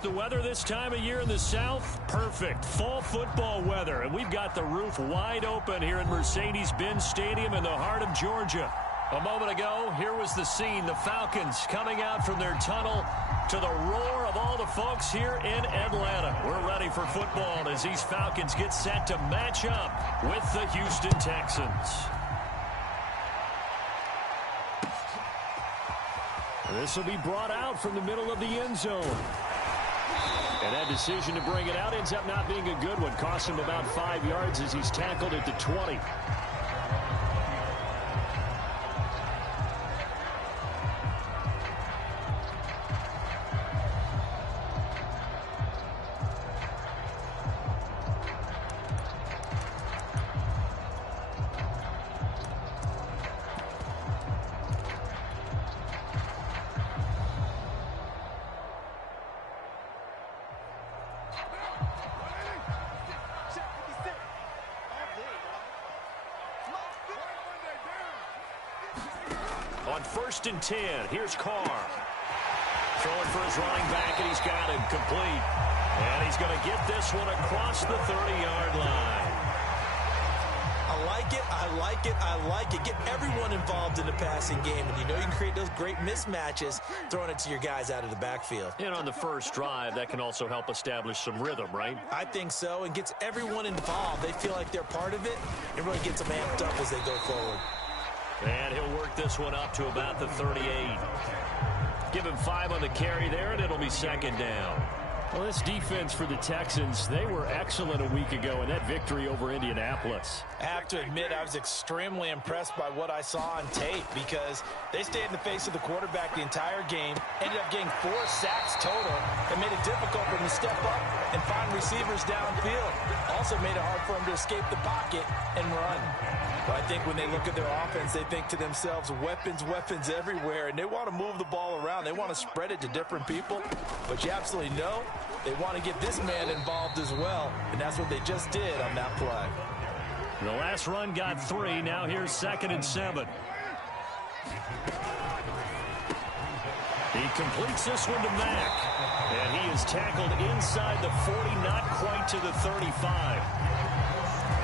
The weather this time of year in the South, perfect. Fall football weather, and we've got the roof wide open here in Mercedes-Benz Stadium in the heart of Georgia. A moment ago, here was the scene. The Falcons coming out from their tunnel to the roar of all the folks here in Atlanta. We're ready for football as these Falcons get set to match up with the Houston Texans. This will be brought out from the middle of the end zone. And that decision to bring it out ends up not being a good one. Costs him about 5 yards as he's tackled at the 20. On 1st and 10, here's Carr. Throwing for his running back, and he's got him complete. And he's going to get this one across the 30-yard line. I like it, I like it, I like it. Get everyone involved in the passing game, and you know you can create those great mismatches throwing it to your guys out of the backfield. And on the first drive, that can also help establish some rhythm, right? I think so, and gets everyone involved. They feel like they're part of it. It really gets them amped up as they go forward. And he'll work this one up to about the 38. Give him 5 on the carry there, and it'll be 2nd down. Well, this defense for the Texans, they were excellent a week ago in that victory over Indianapolis. I have to admit, I was extremely impressed by what I saw on tape because they stayed in the face of the quarterback the entire game, ended up getting 4 sacks total, and made it difficult for him to step up and find receivers downfield. Also made it hard for him to escape the pocket and run. But I think when they look at their offense, they think to themselves, weapons, weapons everywhere, and they want to move the ball around. They want to spread it to different people, but you absolutely know they want to get this man involved as well, and that's what they just did on that play. The last run got 3. Now here's 2nd and 7. He completes this one to Mack, and he is tackled inside the 40, not quite to the 35.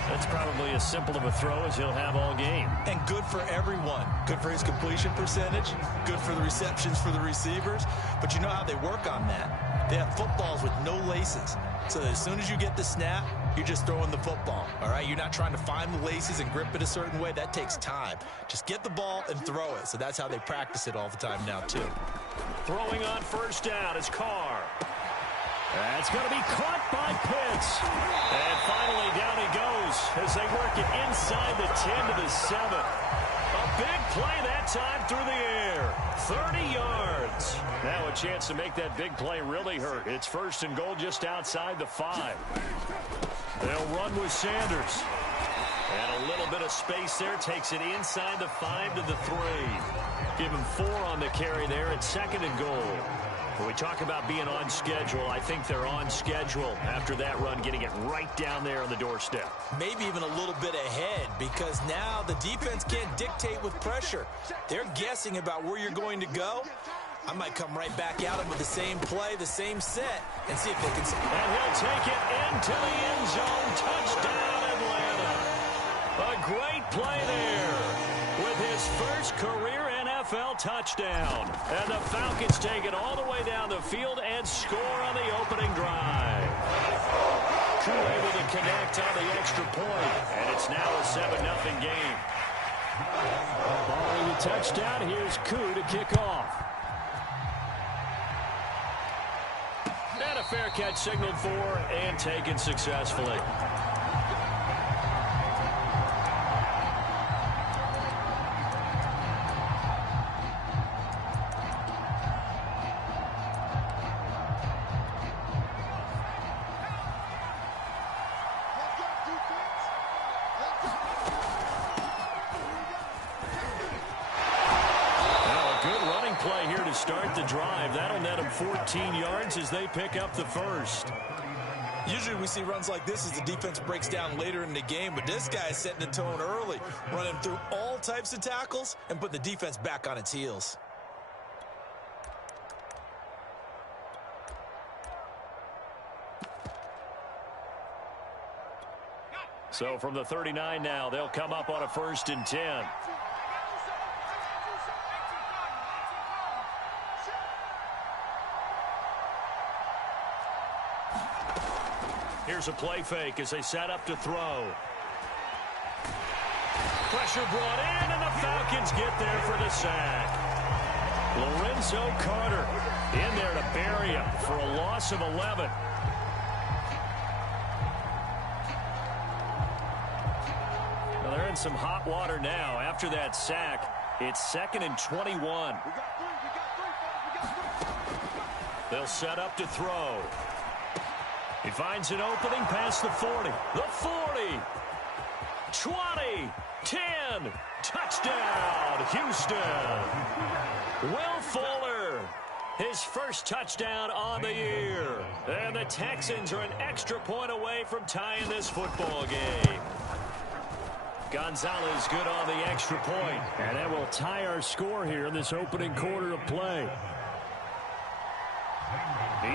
That's probably as simple of a throw as he'll have all game. And good for everyone. Good for his completion percentage. Good for the receptions for the receivers. But you know how they work on that. They have footballs with no laces. So as soon as you get the snap, you're just throwing the football. All right? You're not trying to find the laces and grip it a certain way. That takes time. Just get the ball and throw it. So that's how they practice it all the time now, too. Throwing on 1st down is Carr. That's going to be caught by Pitts. And finally down he goes as they work it inside the 10 to the 7. A big play that time through the air. 30 yards. Now a chance to make that big play really hurt. It's 1st and goal just outside the 5. They'll run with Sanders. And a little bit of space there. Takes it inside the 5 to the 3. Give him 4 on the carry there at 2nd and goal. When we talk about being on schedule, I think they're on schedule after that run, getting it right down there on the doorstep. Maybe even a little bit ahead because now the defense can't dictate with pressure. They're guessing about where you're going to go. I might come right back at them with the same play, the same set, and see if they can. And he'll take it into the end zone. Touchdown, Atlanta. A great play there with his first career NFL touchdown. And the Falcons take it all the way down the field and score on the opening drive. Koo able to connect on the extra point, and it's now a 7-0 game. Following the touchdown, here's Koo to kick off. And a fair catch signaled for and taken successfully. Start the drive. That'll net them 14 yards as they pick up the first. Usually we see runs like this as the defense breaks down later in the game, but this guy is setting the tone early, running through all types of tackles and putting the defense back on its heels. So from the 39 now, they'll come up on a 1st and 10. Here's a play fake as they set up to throw. Pressure brought in, and the Falcons get there for the sack. Lorenzo Carter in there to bury him for a loss of 11. Well, they're in some hot water now. After that sack, it's 2nd and 21. They'll set up to throw. He finds an opening past the 40. The 40. 20. 10. Touchdown, Houston. Will Fuller, his first touchdown on the year. And the Texans are an extra point away from tying this football game. Gonzalez good on the extra point. And that will tie our score here in this opening quarter of play.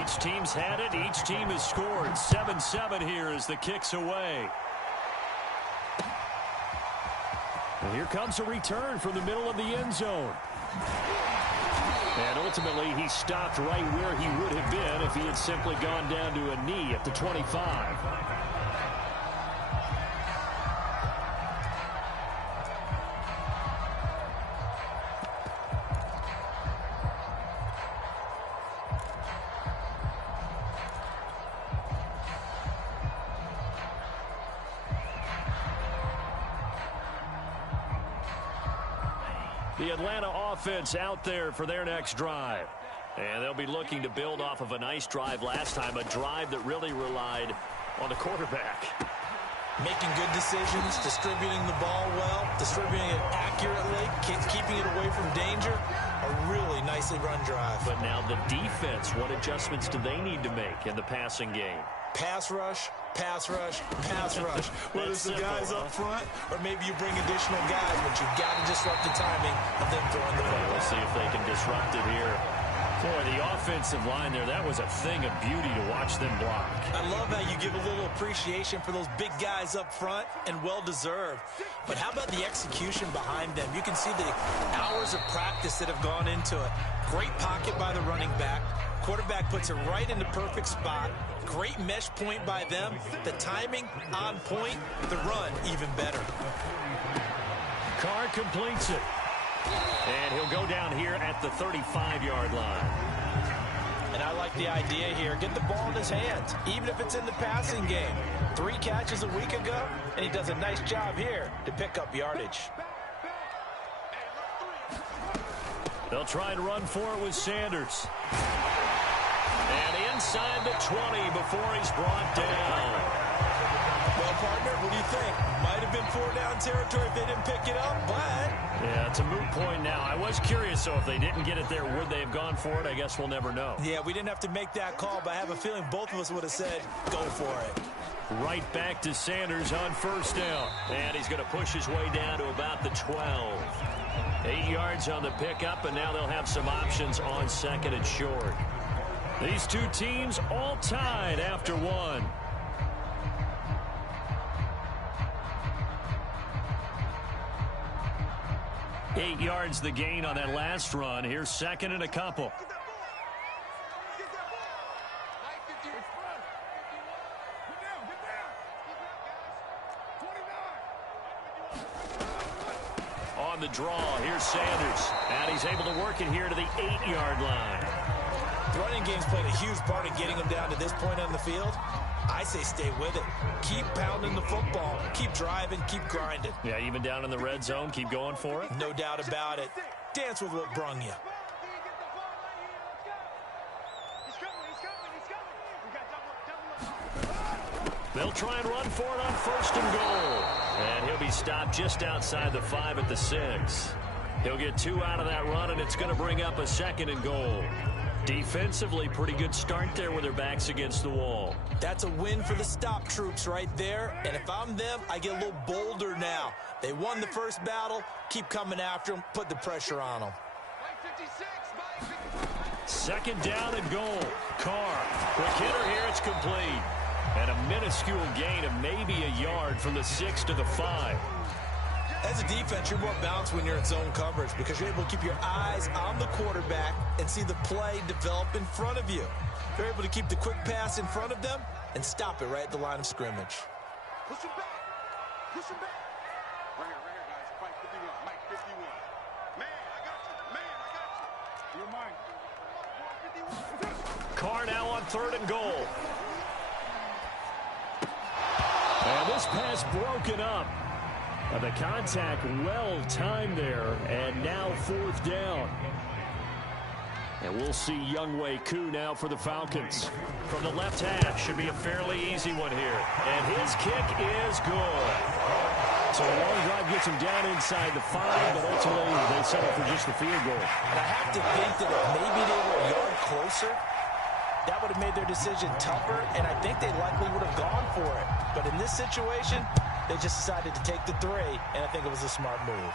Each team's had it. Each team has scored. 7-7 here as the kick's away. And here comes a return from the middle of the end zone. And ultimately, he stopped right where he would have been if he had simply gone down to a knee at the 25. The Atlanta offense out there for their next drive. And they'll be looking to build off of a nice drive last time, a drive that really relied on the quarterback. Making good decisions, distributing the ball well, distributing it accurately, keeping it away from danger. A really nicely run drive. But now the defense, what adjustments do they need to make in the passing game? Pass rush, pass rush, pass rush. Whether it's the guys up front or maybe you bring additional guys, but you've got to disrupt the timing of them throwing the ball. We'll see if they can disrupt it here. Boy, the offensive line there, that was a thing of beauty to watch them block. I love how you give a little appreciation for those big guys up front, and well-deserved. But how about the execution behind them? You can see the hours of practice that have gone into it. Great pocket by the running back. Quarterback puts it right in the perfect spot. Great mesh point by them. The timing on point. The run even better. Carr completes it. And he'll go down here at the 35-yard line. And I like the idea here. Get the ball in his hands, even if it's in the passing game. 3 catches a week ago, and he does a nice job here to pick up yardage. They'll try and run for it with Sanders. And inside the 20 before he's brought down. Well, partner, what do you think? Might have been 4-down territory if they didn't pick it up, but... Yeah, it's a moot point now. I was curious, so if they didn't get it there, would they have gone for it? I guess we'll never know. Yeah, we didn't have to make that call, but I have a feeling both of us would have said, go for it. Right back to Sanders on first down. And he's going to push his way down to about the 12. 8 yards on the pickup, and now they'll have some options on second and short. These two teams all tied after one. Eight yards the gain on that last run. Here's second and a couple. On the draw, here's Sanders. And he's able to work it here to the 8-yard line. The running game's played a huge part in getting them down to this point on the field. I say stay with it. Keep pounding the football. Keep driving. Keep grinding. Yeah, even down in the red zone, keep going for it. No doubt about it. Dance with what brung you. They'll try and run for it on first and goal. And he'll be stopped just outside the 5 at the 6. He'll get 2 out of that run, and it's going to bring up a second and goal. Defensively, pretty good start there with their backs against the wall. That's a win for the stop troops right there. And if I'm them, I get a little bolder now. They won the first battle. Keep coming after them. Put the pressure on them. Second down and goal. Carr. Quick hitter here. It's complete. And a minuscule gain of maybe a yard from the 6 to the 5. As a defense, you're more balanced when you're in zone coverage because you're able to keep your eyes on the quarterback and see the play develop in front of you. You're able to keep the quick pass in front of them and stop it right at the line of scrimmage. Push him back. Push him back. Right here, guys. Fight 51. Mike 51. Man, I got you. You're mine. 51. Carr now on 3rd and goal. And this pass broken up. The contact well timed there, and now 4th down. And we'll see Younghoe Koo now for the Falcons. From the left hash, should be a fairly easy one here. And his kick is good. So a long drive gets him down inside the 5, but ultimately they settle for just the field goal. And I have to think that if maybe they were a yard closer, that would have made their decision tougher, and I think they likely would have gone for it. But in this situation, they just decided to take the 3, and I think it was a smart move.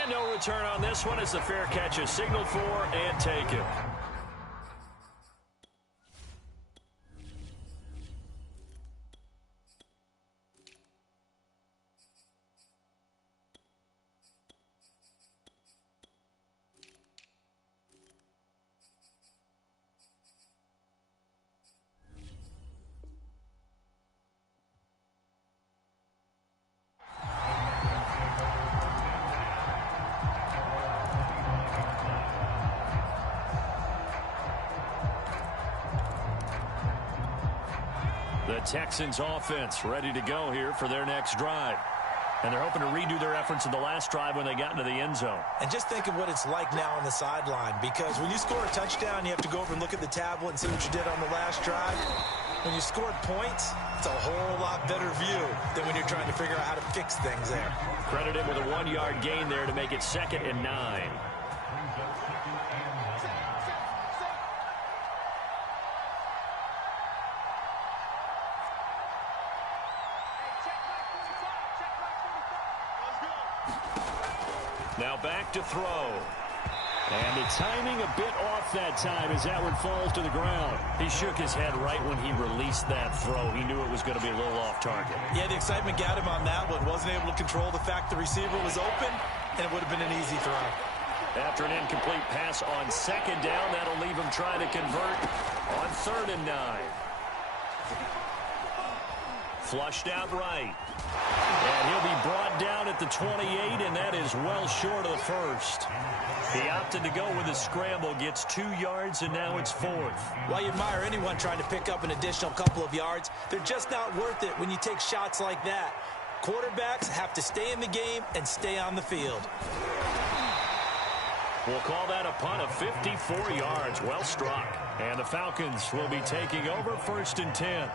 And no return on this one as the fair catch is signaled for and taken. The Texans offense ready to go here for their next drive. And they're hoping to redo their efforts in the last drive when they got into the end zone. And just think of what it's like now on the sideline, because when you score a touchdown, you have to go over and look at the tablet and see what you did on the last drive. When you scored points, it's a whole lot better view than when you're trying to figure out how to fix things there. Credit him with a 1-yard gain there to make it 2nd and 9. Now back to throw. And the timing a bit off that time as that one falls to the ground. He shook his head right when he released that throw. He knew it was going to be a little off target. Yeah, the excitement got him on that one. Wasn't able to control the fact the receiver was open, and it would have been an easy throw. After an incomplete pass on 2nd down, that'll leave him trying to convert on 3rd and 9. Flushed out right. And he'll be brought down at the 28, and that is well short of the 1st. He opted to go with a scramble, gets 2 yards, and now it's 4th. While you admire anyone trying to pick up an additional couple of yards, they're just not worth it when you take shots like that. Quarterbacks have to stay in the game and stay on the field. We'll call that a punt of 54 yards. Well struck. And the Falcons will be taking over 1st and 10.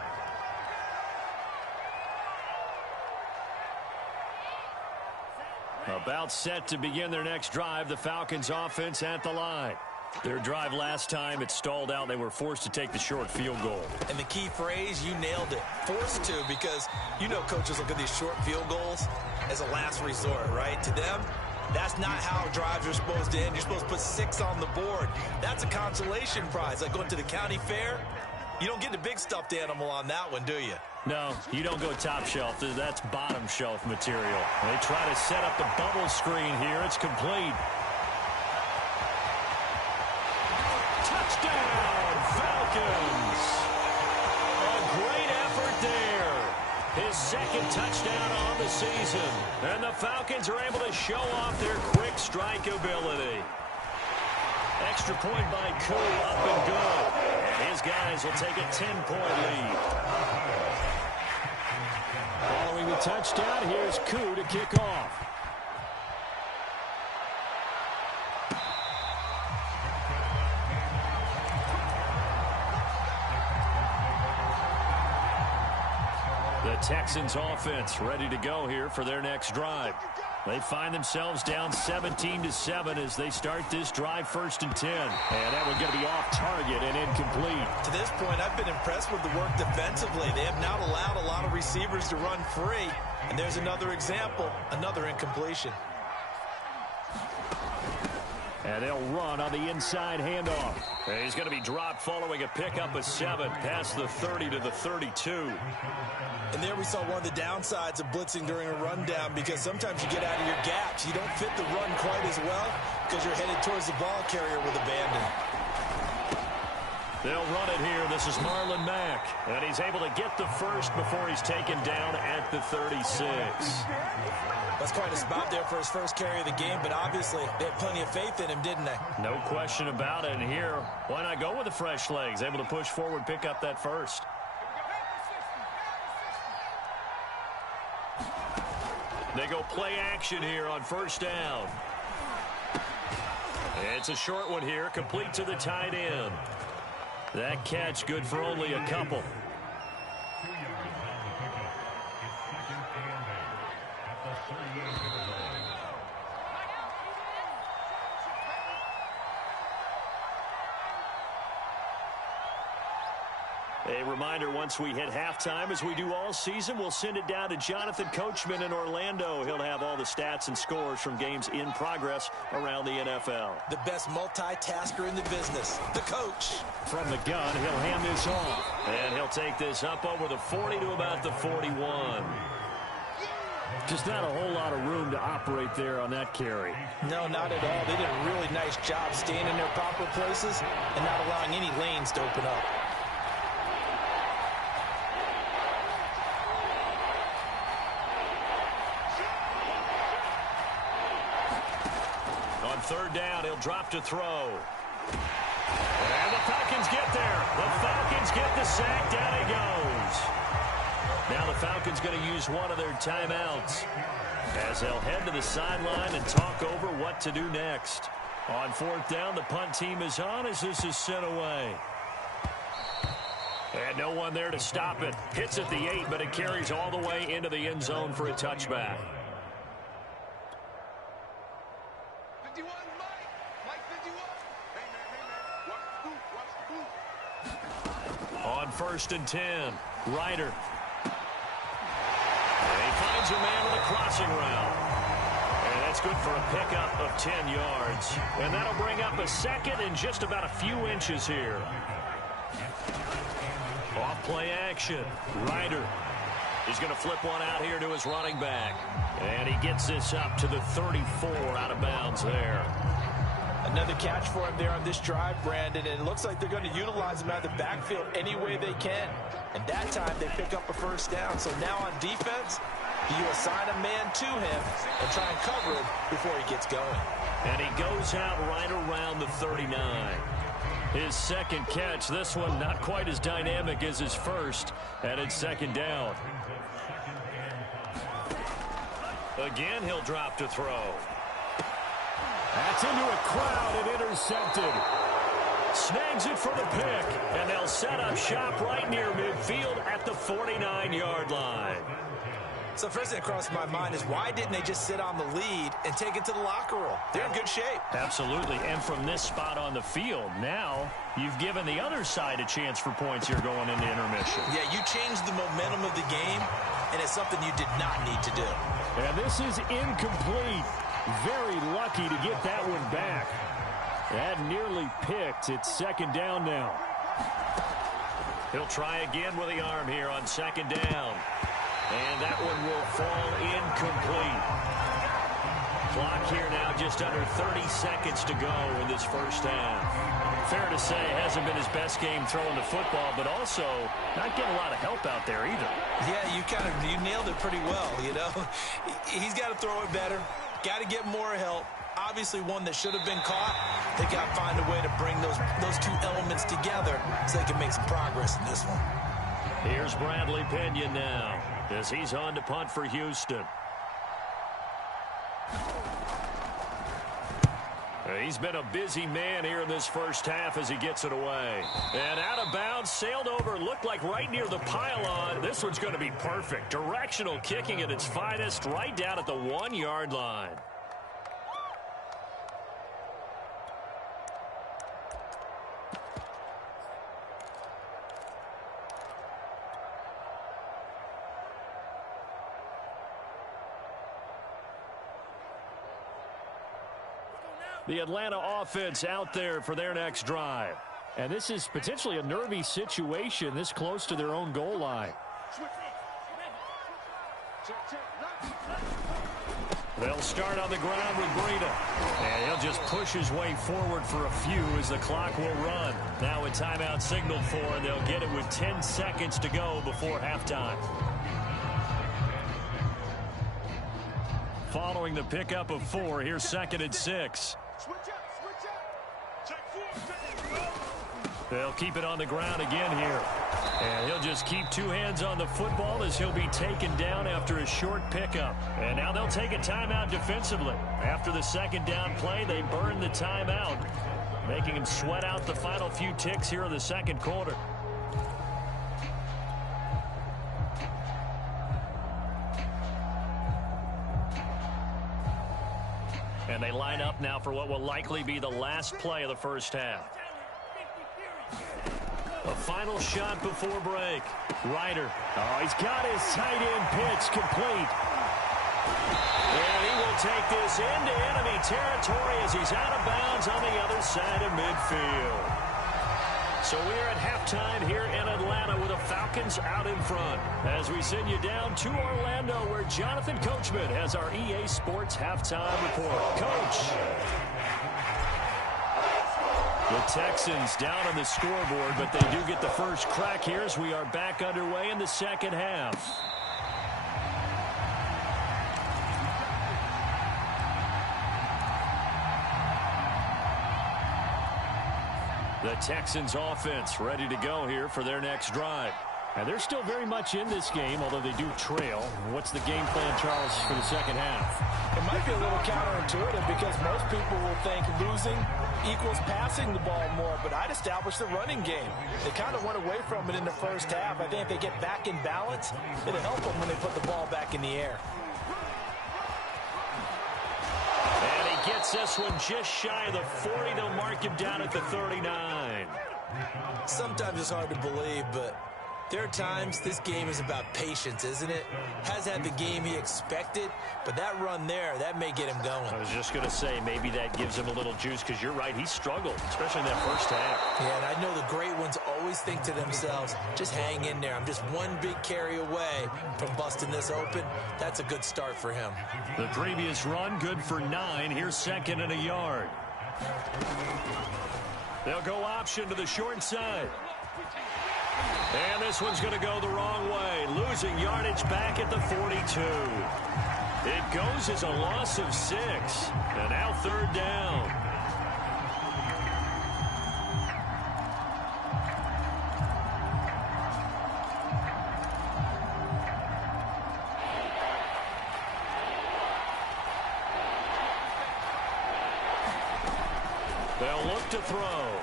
About set to begin their next drive. The Falcons offense at the line. Their drive last time, it stalled out. They were forced to take the short field goal. And the key phrase, you nailed it. Forced to, because you know coaches look at these short field goals as a last resort, right? To them, that's not how drives are supposed to end. You're supposed to put 6 on the board. That's a consolation prize. Like going to the county fair, you don't get the big stuffed animal on that one, do you? No, you don't go top shelf. That's bottom shelf material. They try to set up the bubble screen here. It's complete. Touchdown, Falcons! A great effort there. His 2nd touchdown on the season. And the Falcons are able to show off their quick strike ability. Extra point by Koo, up and good. And his guys will take a 10-point lead. Following the touchdown, here's Koo to kick off. The Texans offense ready to go here for their next drive. They find themselves down 17-7 as they start this drive 1st and 10. And that one's going to be off target and incomplete. To this point, I've been impressed with the work defensively. They have not allowed a lot of receivers to run free. And there's another example, another incompletion. And they'll run on the inside handoff. And he's going to be dropped following a pickup of 7 past the 30 to the 32. And there we saw one of the downsides of blitzing during a rundown, because sometimes you get out of your gaps. You don't fit the run quite as well because you're headed towards the ball carrier with abandon. They'll run it here. This is Marlon Mack. And he's able to get the first before he's taken down at the 36. That's quite a spot there for his first carry of the game, but obviously they had plenty of faith in him, didn't they? No question about it. And here, why not go with the fresh legs? Able to push forward, pick up that first. They go play action here on 1st down. It's a short one here, complete to the tight end. That catch good for only a couple. A reminder, once we hit halftime, as we do all season, we'll send it down to Jonathan Coachman in Orlando. He'll have all the stats and scores from games in progress around the NFL. The best multitasker in the business, the coach. From the gun, he'll hand this off. And he'll take this up over the 40 to about the 41. Just not a whole lot of room to operate there on that carry. No, not at all. They did a really nice job staying in their proper places and not allowing any lanes to open up. On 3rd down, he'll drop to throw. And the Falcons get there. The Falcons get the sack. Down he goes. Now the Falcons going to use one of their timeouts as they'll head to the sideline and talk over what to do next. On 4th down, the punt team is on as this is sent away. And no one there to stop it. Hits at the 8, but it carries all the way into the end zone for a touchback. 51, Mike 51. Hey, man. On 1st and 10, Ryder. And he finds a man with a crossing route. And that's good for a pickup of 10 yards. And that'll bring up a 2nd and just about a few inches here. Off play action. Ryder. He's going to flip one out here to his running back. And he gets this up to the 34 out of bounds there. Another catch for him there on this drive, Brandon, and it looks like they're going to utilize him out of the backfield any way they can. And that time they pick up a 1st down. So now on defense, you assign a man to him and try and cover him before he gets going. And he goes out right around the 39. His 2nd catch, this one not quite as dynamic as his first, and it's 2nd down. Again, he'll drop to throw. That's into a crowd and intercepted. Snags it for the pick, and they'll set up shop right near midfield at the 49-yard line. So first thing that crossed my mind is, why didn't they just sit on the lead and take it to the locker room? They're in good shape. Absolutely, and from this spot on the field, now you've given the other side a chance for points here going into intermission. Yeah, you changed the momentum of the game, and it's something you did not need to do. And this is incomplete. Very lucky to get that one back. That nearly picked. It's 2nd down now. He'll try again with the arm here on 2nd down. And that one will fall incomplete. Clock here now just under 30 seconds to go in this 1st half. Fair to say, hasn't been his best game throwing the football, but also not getting a lot of help out there either. Yeah, you nailed it pretty well, you know. He's got to throw it better. Got to get more help. Obviously one that should have been caught. They got to find a way to bring those two elements together so they can make some progress in this one. Here's Bradley Pinion now as he's on to punt for Houston. He's been a busy man here in this first half as he gets it away. And out of bounds, sailed over, looked like right near the pylon. This one's going to be perfect. Directional kicking at its finest, right down at the 1-yard line. The Atlanta offense out there for their next drive. And this is potentially a nervy situation this close to their own goal line. They'll start on the ground with Breida. And he'll just push his way forward for a few as the clock will run. Now a timeout signaled for, and they'll get it with 10 seconds to go before halftime. Following the pickup of 4, here's 2nd and 6. They'll keep it on the ground again here. And he'll just keep 2 hands on the football as he'll be taken down after a short pickup. And now they'll take a timeout defensively. After the 2nd down play, they burn the timeout, making him sweat out the final few ticks here in the 2nd quarter. And they line up now for what will likely be the last play of the first half. A final shot before break. Ryder. Oh, he's got his tight end pitch complete. And he will take this into enemy territory as he's out of bounds on the other side of midfield. So we are at halftime here in Atlanta with the Falcons out in front. As we send you down to Orlando where Jonathan Coachman has our EA Sports halftime report. Coach. The Texans down on the scoreboard, but they do get the first crack here as we are back underway in the second half. The Texans offense ready to go here for their next drive. And they're still very much in this game, although they do trail. What's the game plan, Charles, for the second half? It might be a little counterintuitive because most people will think losing equals passing the ball more, but I'd establish the running game. They kind of went away from it in the first half. I think if they get back in balance, it'll help them when they put the ball back in the air. And he gets this one just shy of the 40. They'll mark him down at the 39. Sometimes it's hard to believe, but there are times this game is about patience, isn't it? Has had the game he expected, but that run there, that may get him going. I was just going to say maybe that gives him a little juice because you're right, he struggled, especially in that first half. Yeah, and I know the great ones always think to themselves, just hang in there. I'm just one big carry away from busting this open. That's a good start for him. The previous run, good for 9. Here's 2nd and a yard. They'll go option to the short side. And this one's going to go the wrong way. Losing yardage back at the 42. It goes as a loss of 6. And now 3rd down. They'll look to throw.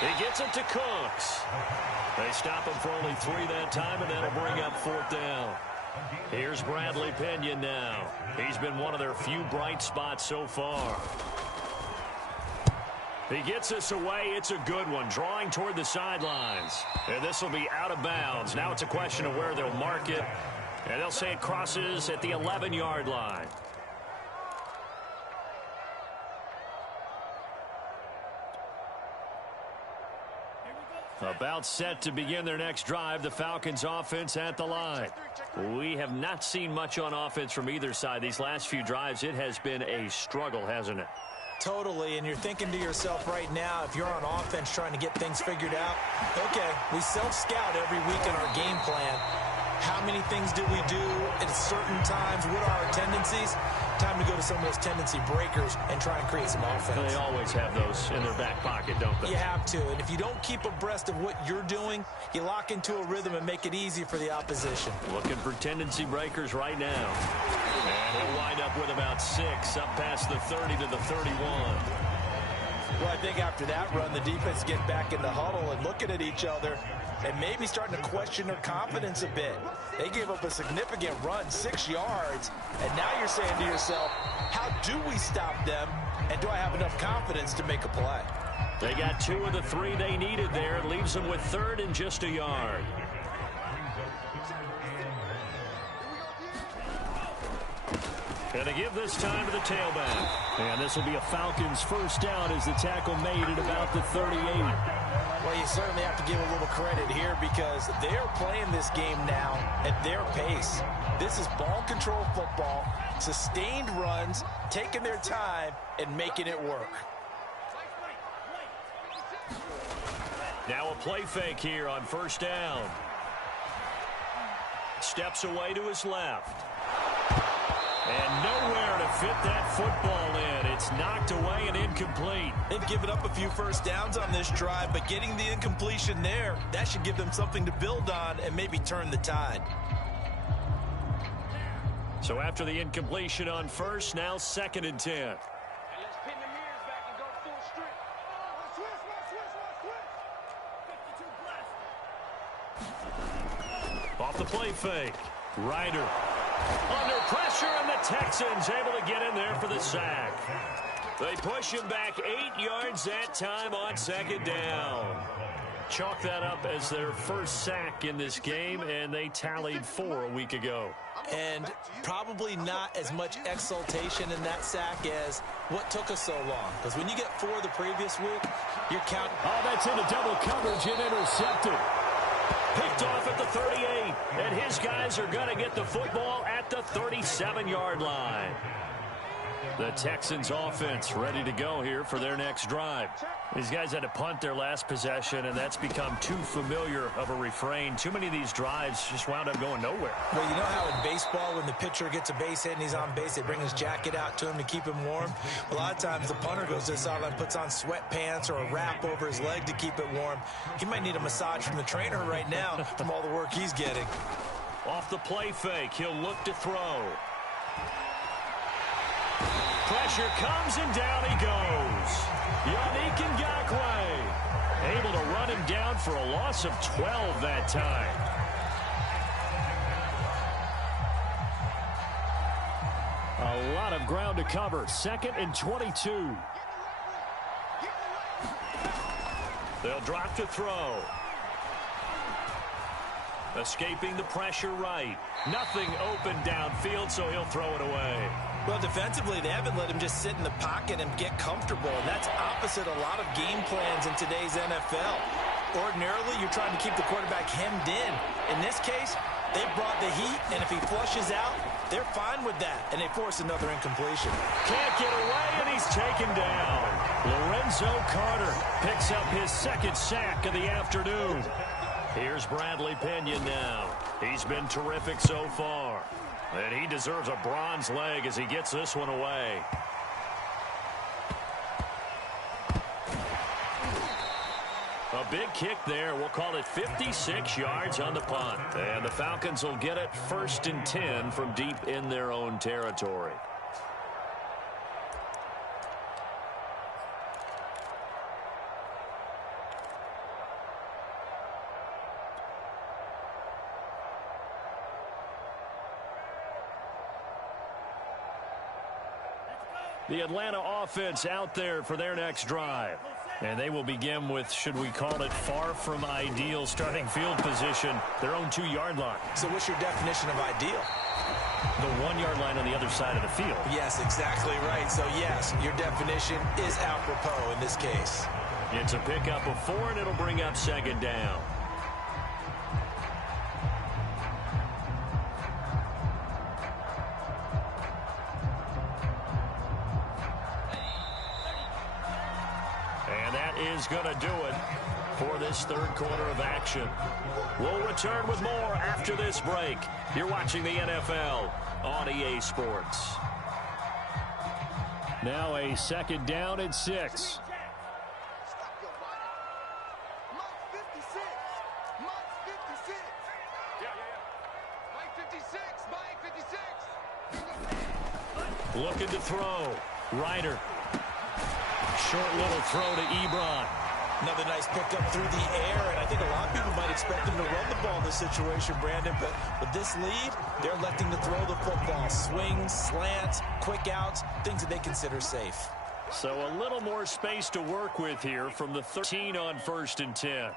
He gets it to Cooks. They stop him for only 3 that time, and that'll bring up 4th down. Here's Bradley Pinion now. He's been one of their few bright spots so far. He gets this away. It's a good one, drawing toward the sidelines. And this will be out of bounds. Now it's a question of where they'll mark it. And they'll say it crosses at the 11-yard line. About set to begin their next drive, the Falcons offense at the line. We have not seen much on offense from either side. These last few drives, it has been a struggle, hasn't it? Totally, and you're thinking to yourself right now, if you're on offense trying to get things figured out, okay, we self-scout every week in our game plan. How many things do we do at certain times? What are our tendencies? Time to go to some of those tendency breakers and try and create some offense. They always have those in their back pocket, don't they? You have to. And if you don't keep abreast of what you're doing, you lock into a rhythm and make it easy for the opposition. Looking for tendency breakers right now. And he'll wind up with about 6, up past the 30 to the 31. Well, I think after that run, the defense get back in the huddle and looking at each other and maybe starting to question their confidence a bit. They gave up a significant run, 6 yards, and now you're saying to yourself, how do we stop them, and do I have enough confidence to make a play? They got 2 of the 3 they needed there. It leaves them with 3rd and just a yard. And to give this time to the tailback. And this will be a Falcons first down as the tackle made at about the 38. Well, you certainly have to give a little credit here because they're playing this game now at their pace. This is ball control football, sustained runs, taking their time, and making it work. Now a play fake here on first down. Steps away to his left. And nowhere to fit that football in. It's knocked away and incomplete. They've given up a few first downs on this drive, but getting the incompletion there, that should give them something to build on and maybe turn the tide. So after the incompletion on first, now 2nd and 10. Let's pin the mirrors back and go full strength. Switch. Off the play fake. Ryder under pressure, and the Texans able to get in there for the sack. They push him back 8 yards that time on 2nd down. Chalk that up as their first sack in this game, and they tallied 4 a week ago. And probably not as much exultation in that sack as what took us so long. Because when you get 4 the previous week, you're counting. Oh, that's into double coverage and intercepted. Picked off at the 38, and his guys are going to get the football at the 37-yard line. The Texans offense ready to go here for their next drive. These guys had to punt their last possession, and that's become too familiar of a refrain. Too many of these drives just wound up going nowhere. Well, you know how in baseball, when the pitcher gets a base hit and he's on base, they bring his jacket out to him to keep him warm? A lot of times the punter goes to the sideline, puts on sweatpants or a wrap over his leg to keep it warm. He might need a massage from the trainer right now from all the work he's getting. Off the play fake, he'll look to throw. Pressure comes, and down he goes. Yannick Ngakoue able to run him down for a loss of 12 that time. A lot of ground to cover. 2nd and 22. They'll drop to throw. Escaping the pressure right. Nothing open downfield, so he'll throw it away. Well, defensively, they haven't let him just sit in the pocket and get comfortable, and that's opposite a lot of game plans in today's NFL. Ordinarily, you're trying to keep the quarterback hemmed in. In this case, they brought the heat, and if he flushes out, they're fine with that, and they force another incompletion. Can't get away, and he's taken down. Lorenzo Carter picks up his 2nd sack of the afternoon. Here's Bradley Pinion now. He's been terrific so far. And he deserves a bronze leg as he gets this one away. A big kick there. We'll call it 56 yards on the punt. And the Falcons will get it 1st and 10 from deep in their own territory. The Atlanta offense out there for their next drive. And they will begin with, should we call it, far from ideal starting field position, their own 2-yard line. So what's your definition of ideal? The 1-yard line on the other side of the field. Yes, exactly right. So, yes, your definition is apropos in this case. It's a pickup of 4, and it'll bring up 2nd down. And that is going to do it. for this third quarter of action. We'll return with more after this break. You're watching the NFL on EA Sports. Now a second down and 6. Looking to throw. Ryder. Short little throw to Ebron. Another nice pickup through the air, and I think a lot of people might expect him to run the ball in this situation, Brandon, but with this lead, they're electing to throw the football. Swings, slants, quick outs, things that they consider safe. So a little more space to work with here from the 13 on 1st and 10.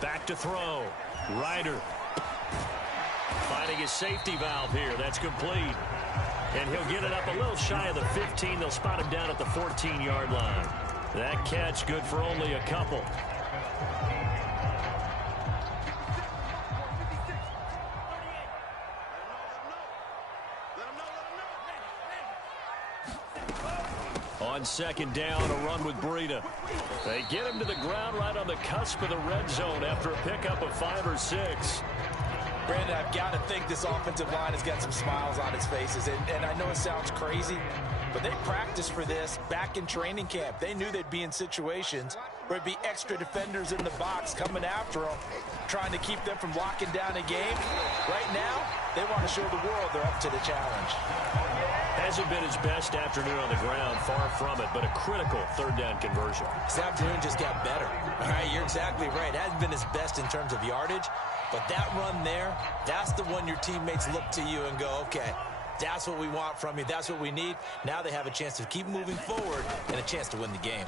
Back to throw. Ryder. Finding his safety valve here. That's complete. And he'll get it up a little shy of the 15. They'll spot him down at the 14-yard line. That catch good for only a couple. On second down, a run with Breida. They get him to the ground right on the cusp of the red zone after a pickup of 5 or 6. Brandon, I've got to think this offensive line has got some smiles on its faces. And I know it sounds crazy, but they practiced for this back in training camp. They knew they'd be in situations where it'd be extra defenders in the box coming after them, trying to keep them from locking down a game. Right now, they want to show the world they're up to the challenge. Hasn't been his best afternoon on the ground, far from it, but a critical third down conversion. This afternoon just got better. All right, you're exactly right. Hasn't been his best in terms of yardage, but that run there, that's the one your teammates look to you and go, okay, that's what we want from you. That's what we need. Now they have a chance to keep moving forward and a chance to win the game.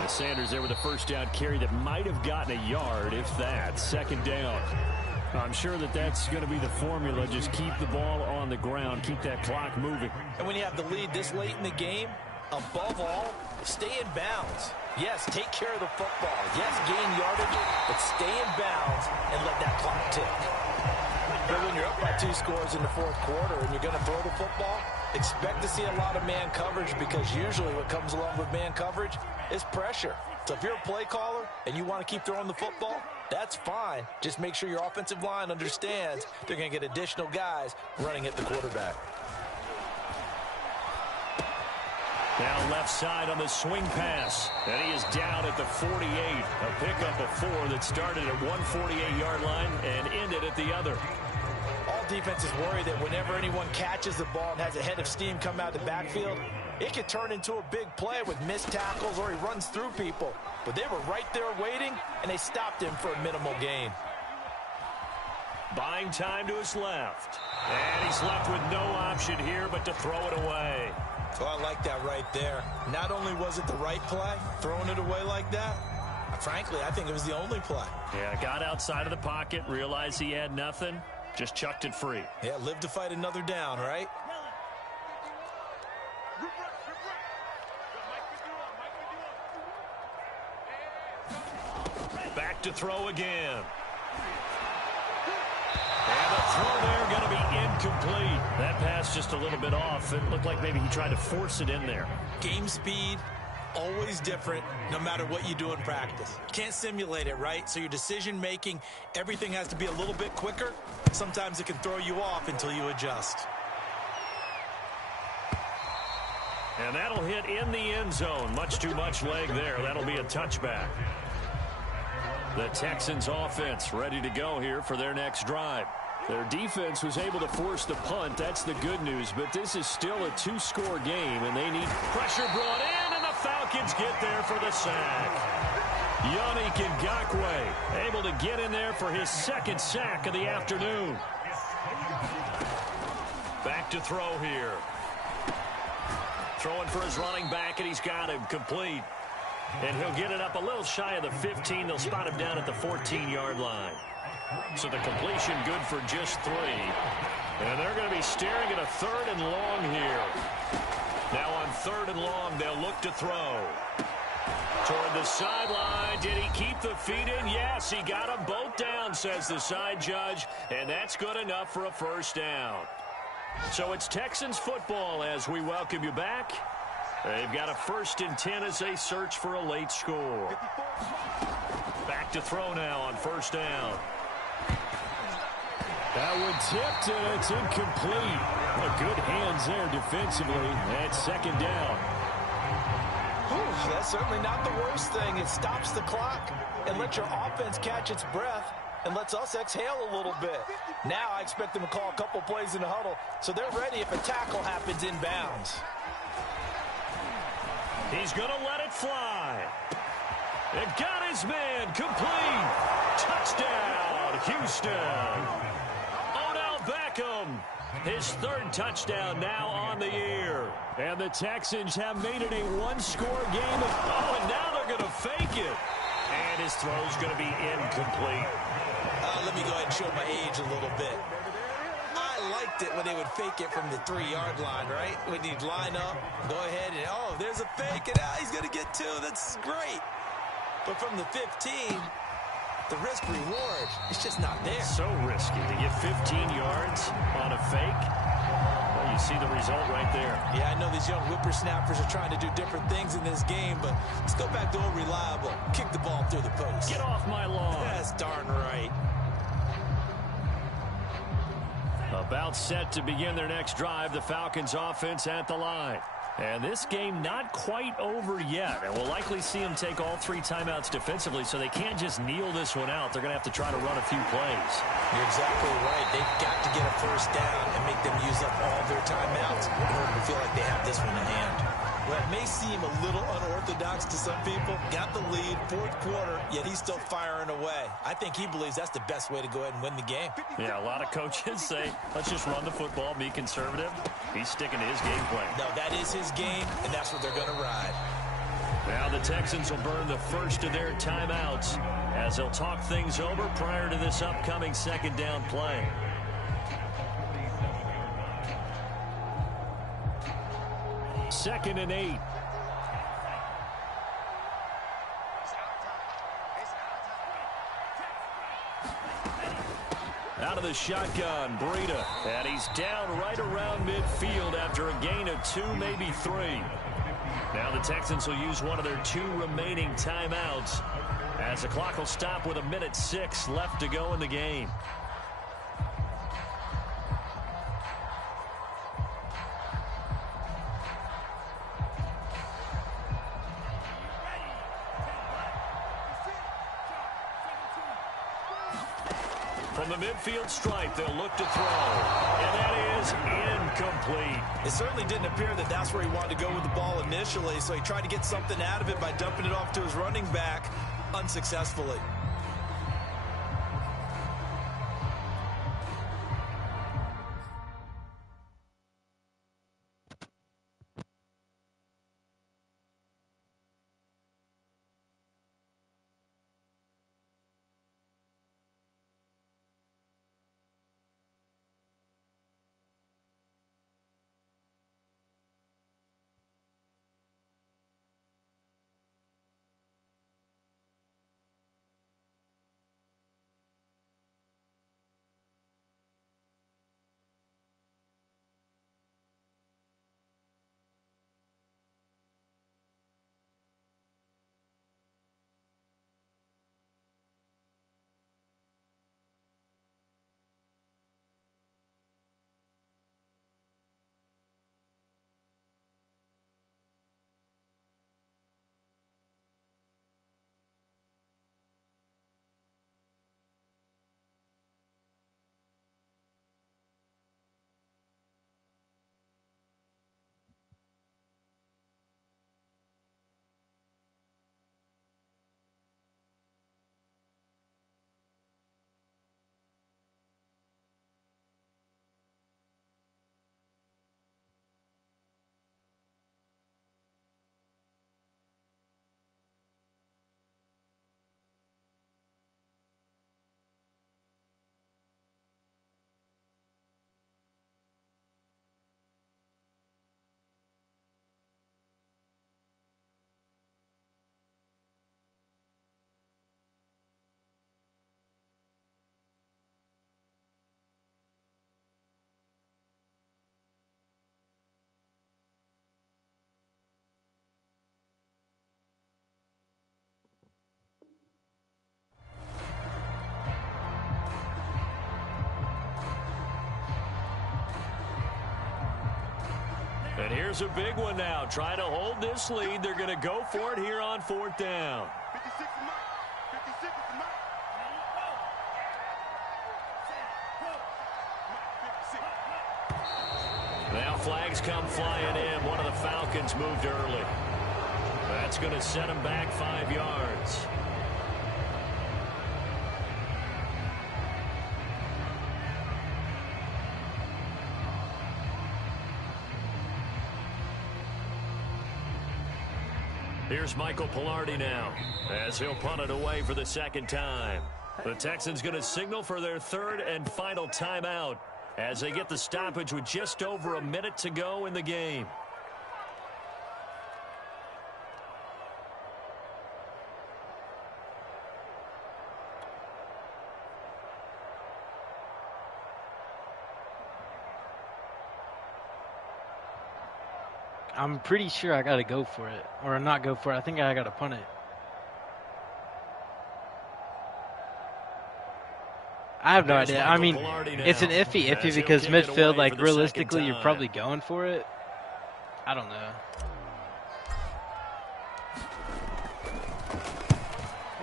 The Sanders there with a first down carry that might have gotten a yard, if that. Second down. I'm sure that's going to be the formula. Just keep the ball on the ground. Keep that clock moving. And when you have the lead this late in the game, above all, stay in bounds. Yes, take care of the football. Yes, gain yardage, but stay in bounds and let that clock tick. But when you're up by 2 scores in the fourth quarter and you're going to throw the football, expect to see a lot of man coverage, because usually what comes along with man coverage is pressure. So if you're a play caller and you want to keep throwing the football, that's fine. Just make sure your offensive line understands they're going to get additional guys running at the quarterback. Now left side on the swing pass. And he is down at the 48. A pickup of 4 that started at one 48-yard line and ended at the other. All defenses worry that whenever anyone catches the ball and has a head of steam come out of the backfield, it could turn into a big play with missed tackles or he runs through people. But they were right there waiting, and they stopped him for a minimal gain. Buying time to his left. And he's left with no option here but to throw it away. So I like that right there. Not only was it the right play, throwing it away like that, frankly, I think it was the only play. Yeah, got outside of the pocket, realized he had nothing, just chucked it free. Yeah, live to fight another down, right? Back to throw again. And the throw there going to be incomplete. That pass just a little bit off. It looked like maybe he tried to force it in there. Game speed, always different, no matter what you do in practice. Can't simulate it, right? So your decision-making, everything has to be a little bit quicker. Sometimes it can throw you off until you adjust. And that'll hit in the end zone. Much too much leg there. That'll be a touchback. The Texans offense ready to go here for their next drive. Their defense was able to force the punt. That's the good news. But this is still a 2-score game, and they need pressure brought in, and the Falcons get there for the sack. Yannick Ngakoue able to get in there for his second sack of the afternoon. Back to throw here. Throwing for his running back, and he's got him complete. And he'll get it up a little shy of the 15. They'll spot him down at the 14-yard line. So the completion good for just 3. And they're going to be staring at a 3rd and long here. Now on 3rd and long, they'll look to throw. Toward the sideline. Did he keep the feet in? Yes, he got them both down, says the side judge. And that's good enough for a first down. So it's Texans football as we welcome you back. They've got a 1st and 10 as they search for a late score. Back to throw now on 1st down. That one tipped, and it's incomplete. Good hands there defensively at 2nd down. Whew, that's certainly not the worst thing. It stops the clock and lets your offense catch its breath and lets us exhale a little bit. Now I expect them to call a couple plays in the huddle so they're ready if a tackle happens inbounds. He's going to let it fly. It got his man complete. Touchdown, Houston. Beckham, his 3rd touchdown now on the year. And the Texans have made it a one-score game. Oh, and now they're going to fake it. And his throw's going to be incomplete. Let me go ahead and show my age a little bit. I liked it when they would fake it from the 3-yard line, right? When he'd line up, go ahead, and oh, there's a fake, and he's going to get 2. That's great. But from the 15... the risk-reward is just not there. So risky to get 15 yards on a fake. Well, you see the result right there. Yeah, I know these young whippersnappers are trying to do different things in this game, but let's go back to old reliable. Kick the ball through the post. Get off my lawn. That's darn right. About set to begin their next drive, the Falcons offense at the line. And this game not quite over yet. And we'll likely see them take all 3 timeouts defensively, so they can't just kneel this one out. They're going to have to try to run a few plays. You're exactly right. They've got to get a 1st down and make them use up all their timeouts in order to feel like they have this one in hand. Well, it may seem a little unorthodox to some people. Got the lead, 4th quarter, yet he's still firing away. I think he believes that's the best way to go ahead and win the game. Yeah, a lot of coaches say, let's just run the football, be conservative. He's sticking to his game plan. No, that is his game, and that's what they're going to ride. Now the Texans will burn the 1st of their timeouts as they'll talk things over prior to this upcoming 2nd down play. Second and 8. Out of the shotgun, Breida. And he's down right around midfield after a gain of 2, maybe 3. Now the Texans will use one of their 2 remaining timeouts as the clock will stop with 1:06 left to go in the game. From the midfield stripe, they'll look to throw. And that is incomplete. It certainly didn't appear that that's where he wanted to go with the ball initially, so he tried to get something out of it by dumping it off to his running back unsuccessfully. And here's a big one now. Trying to hold this lead. They're going to go for it here on 4th down. 56 is Mike. 56 is Mike. Now flags come flying in. One of the Falcons moved early. That's going to set them back 5 yards. Here's Michael Pilardi now, as he'll punt it away for the 2nd time. The Texans going to signal for their 3rd and final timeout as they get the stoppage with just over a minute to go in the game. I'm pretty sure I got to go for it. Or not go for it. I think I got to punt it. I have no idea. I mean, it's an iffy because midfield, like, realistically, you're probably going for it. I don't know.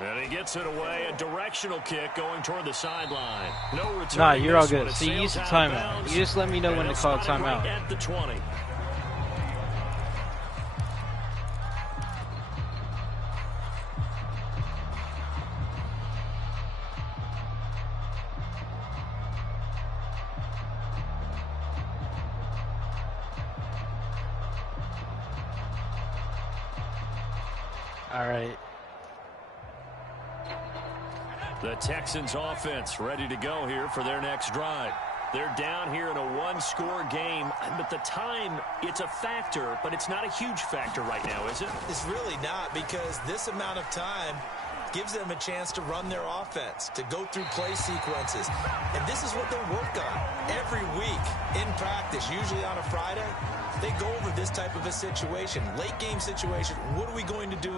And he gets it away. A directional kick going toward the sideline. No return. Nah, you're all good. So you use the timeout. You just let me know when to call timeout. At the 20. All right. The Texans offense ready to go here for their next drive. They're down here in a one-score game, but the time, it's a factor, but it's not a huge factor right now, is it? It's really not, because this amount of time gives them a chance to run their offense, to go through play sequences. And this is what they work on every week in practice, usually on a Friday. They go over this type of a situation, late game situation. What are we going to do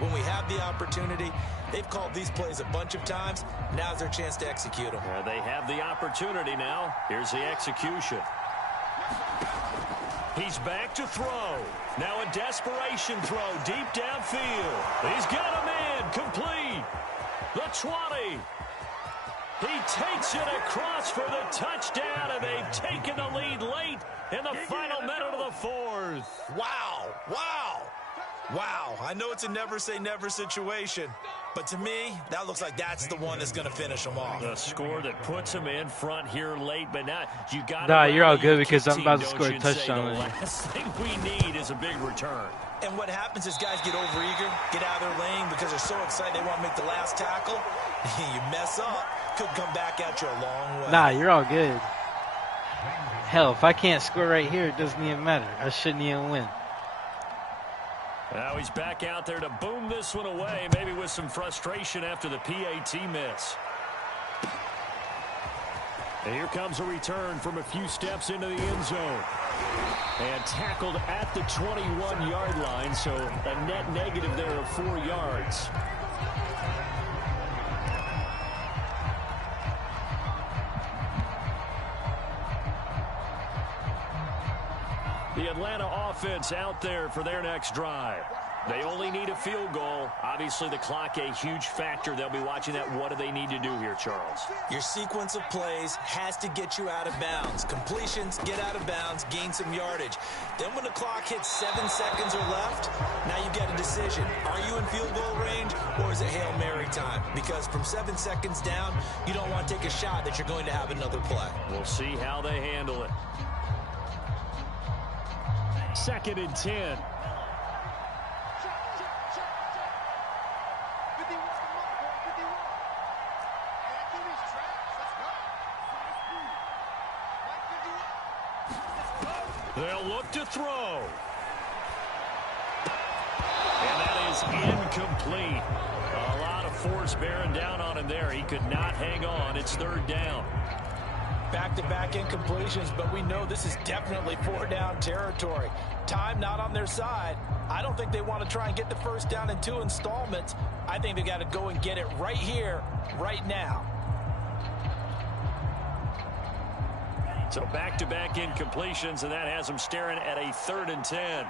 when we have the opportunity? They've called these plays a bunch of times. Now's their chance to execute them. They have the opportunity now. Here's the execution. He's back to throw. Now a desperation throw deep downfield. He's got a man complete. The 20. He takes it across for the touchdown, and they've taken the lead late in the final minute of the 4th. Wow. Wow. Wow. I know it's a never-say-never situation, but to me, that looks like that's the one that's going to finish them off. The score that puts them in front here late, but now you got. Nah, you're all good because I'm about to score a touchdown. The last thing we need is a big return. And what happens is guys get overeager, get out of their lane because they're so excited they want to make the last tackle. You mess up, could come back at you a long way. Nah, you're all good. Hell, if I can't score right here, it doesn't even matter. I shouldn't even win. Now he's back out there to boom this one away, maybe with some frustration after the PAT miss. And here comes a return from a few steps into the end zone. And tackled at the 21-yard line, so a net negative there of 4 yards. The Atlanta offense out there for their next drive. They only need a field goal. Obviously, the clock a huge factor. They'll be watching that. What do they need to do here, Charles? Your sequence of plays has to get you out of bounds. Completions, get out of bounds, gain some yardage. Then when the clock hits 7 seconds or left, now you get a decision. Are you in field goal range, or is it Hail Mary time? Because from 7 seconds down, you don't want to take a shot that you're going to have another play. We'll see how they handle it. 2nd and 10. They'll look to throw. And that is incomplete. A lot of force bearing down on him there. He could not hang on. It's 3rd down. Back-to-back incompletions, but we know this is definitely 4-down territory. Time not on their side. I don't think they want to try and get the first down in 2 installments. I think they got to go and get it right here, right now. So back-to-back incompletions, and that has them staring at a 3rd and 10.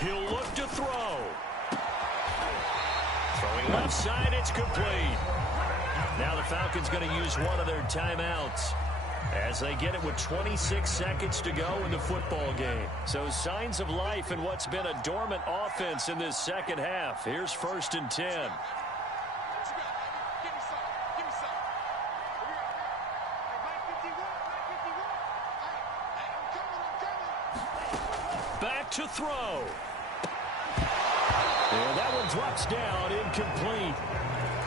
He'll look to throw. Throwing left side, it's complete. Now the Falcons going to use one of their timeouts as they get it with 26 seconds to go in the football game. So signs of life in what's been a dormant offense in this second half. Here's 1st and 10. Back to throw. And that one drops down, incomplete.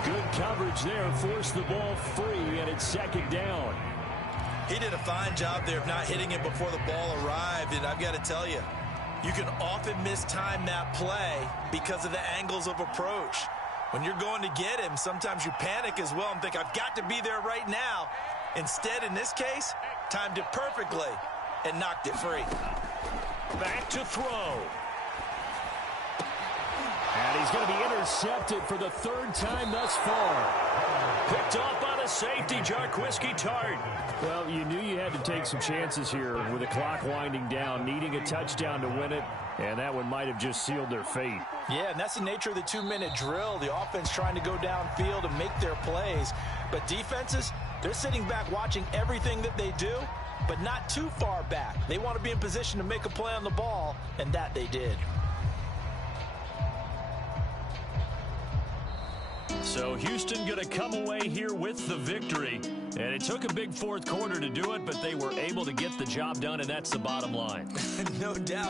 Good coverage there, forced the ball free, and it's 2nd down. He did a fine job there of not hitting it before the ball arrived, and I've got to tell you, you can often mistime that play because of the angles of approach. When you're going to get him, sometimes you panic as well and think, I've got to be there right now. Instead, in this case, timed it perfectly and knocked it free. Back to throw. And he's going to be intercepted for the 3rd time thus far. Picked off on a safety, Jarquiski Tart. Well, you knew you had to take some chances here with the clock winding down, needing a touchdown to win it, and that one might have just sealed their fate. Yeah, and that's the nature of the 2-minute drill. The offense trying to go downfield and make their plays. But defenses, they're sitting back watching everything that they do, but not too far back. They want to be in position to make a play on the ball, and that they did. So Houston going to come away here with the victory. And it took a big 4th quarter to do it, but they were able to get the job done, and that's the bottom line. No doubt.